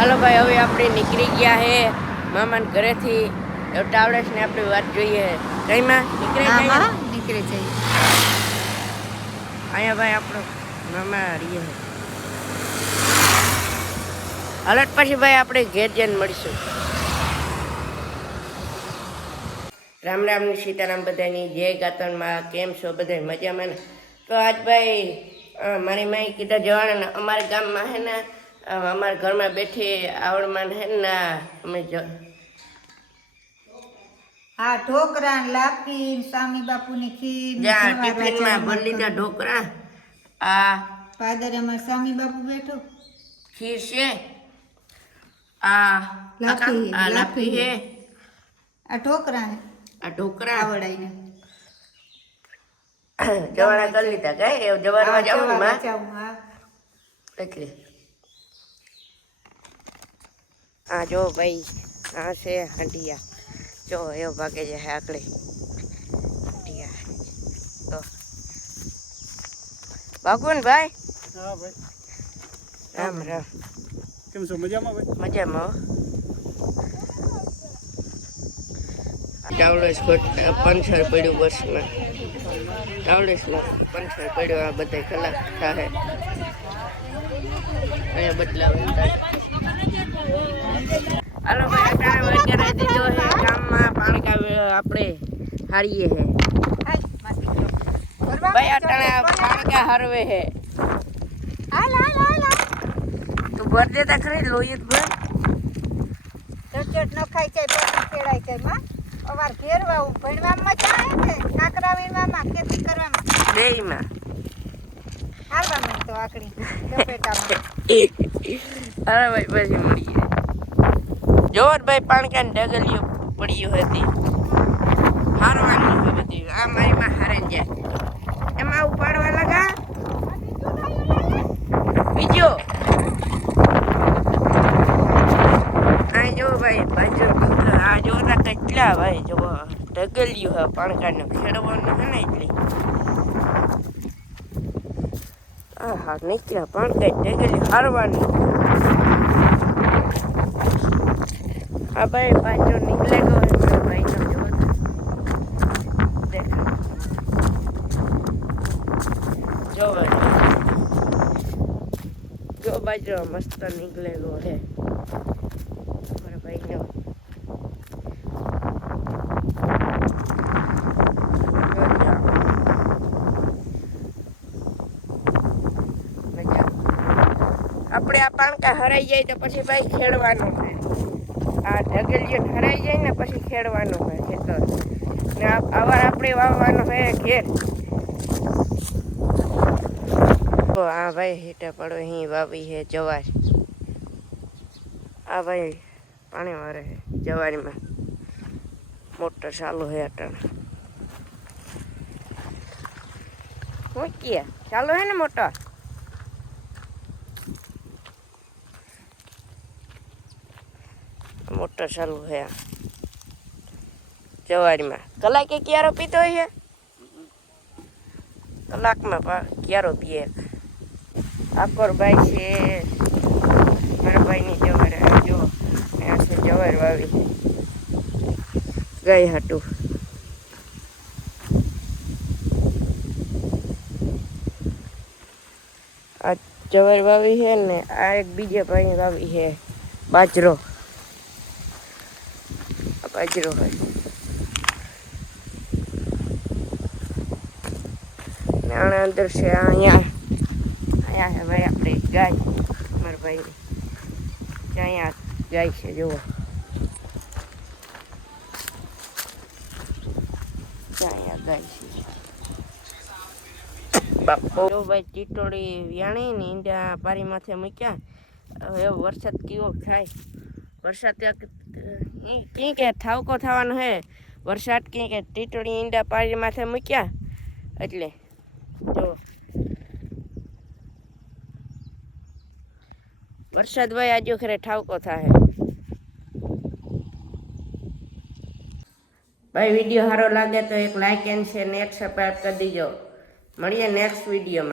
હાલો ભાઈ, હવે આપણે નીકળી ગયા હે મામાને ઘરેથી. ટાવડેસને આપણી વાત જોઈએ. કઈમાં નીકળે છે અહીંયા ભાઈ આપણો મામા રહીએ. હલટ પછી ભાઈ આપણે ઘેર જઈને મળીશું. રામ રામ ની સીતારામ બધાની જય ગાતણમાં. કેમ છો બધા મજામાં ને? તો આજ ભાઈ મારી માઈ કીધા જવાના અમારા ગામમાં હે ને અમારા ઘરમાં બેઠી આવડમાં હે ને અમે હા ઢોકરા લાપી સ્વામી બાપુની ખીર ટિફિનમાં ભરી લીધા ઢોકરા. આ પાદર અમાર સ્વામી બાપુ બેઠો ખીર છે. આ લાપી છે. આ ઢોકરા આ ઢોકરા આવડાઈને જવાના કરી લીધા. કઈ જવારમાં જવાનું હા એટલે હા જો ભાઈ આ છે હંડિયા. જો એવો ભાગે છે આકડે હંડિયા. તો ભાગુન ભાઈ. હા ભાઈ, રામ રામ. કેમ છો? મજામાં ભાઈ? મજામાં. ટાવડેસ પંચર પડ્યું બસમાં. ટાવડેસમાં પંચર પડ્યું. આ બધા કલાક થાય અહીંયા બદલાવે. હાલો ભાઈ, અત્યારે વગેરે દીધો છે ગામમાં પાણી આપણે હારીએ છે ભાઈ. અત્યારે પાણી હારવે છે. તું ભર દેતા ખરી લોહી ભર. ચટ ન ખાઈ જાય પછી ખેડાય જાય માં અવાર ઘેરવા ભણવામાં જાય ને કાકરા વીણવામાં ખેતી કરવામાં બેયમાં હાલવામાં તો આકડી લપેટામાં. અરે ભાઈ પછી મળીએ. જોર ભાઈ પાણકાની ડગલીઓ પડ્યું હતી હારવાની છે બધી. આ મારી માં હારે જાય એમાં ઉપાડવા લગા બીજો. આ જો ભાઈ બાજુ આ જોતા કેટલા ભાઈ જો ડગલિયું હે પાણકાને ખેડવાનું છે ને એટલે હા નીકળ્યા પાણકાઈ ડગલી હારવાની. આ ભાઈ પાછો નીકળે ગયો એમનો ભાઈનો જો દેખા જો બાજુ મસ્ત નીકળે ગયો હે મારા ભાઈનો. આપણે આ પાણકા હરાઈ જાય તો પછી ભાઈ ખેડવાનું છે. આ ઢગલીઓ હરાઈ જાય ને પછી ખેડવાનું હોય ખેતર ને આવાર આપણે વાવવાનું હોય ઘેર. તો આ ભાઈ હીટા પડો અહીં વાવી છે જવાર. આ ભાઈ પાણી વારે છે જવારીમાં. મોટર ચાલુ છે અટાણ. મૂકીએ ચાલુ છે ને મોટર. મોટર ચાલુ છે જવારીમાં. કલાકે ક્યારો પીતો હોય છે? કલાકમાં ક્યારો પીએ. આકોર ભાઈ છે મારા ભાઈની જવાર. જો અહીંયા છે જવાર વાવી ગઈ હતું. આ જવાર વાવી છે ને આ એક બીજા ભાઈ વાવી છે બાજરો. બાજરો હોય ને આના અંદર છે અહીંયા છે ભાઈ આપણે ગાય મારા ભાઈ અહીંયા ગાય છે જુઓ. અહીંયા ગાય છે બાપો. જો ભાઈ ટીટોળી વ્યાણી ને ઈંડા પારી માથે મૂક્યા. હવે વરસાદ કેવો થાય. વરસાદ ક્યાં કે ઠાવકો થવાનો હે. વરસાદ ક્યાં કે ટીટોળી ઈંડા પારી માથે મૂક્યા એટલે જો વરસાદ ભાઈ આજુ ખરે ઠાવકો થાય. ભાઈ વિડીયો સારો લાગે તો એક લાઈક એન્ડ શેર ને એક સબસ્ક્રાઈબ કરી દીજો. મળીએ નેક્સ્ટ વિડીયોમાં.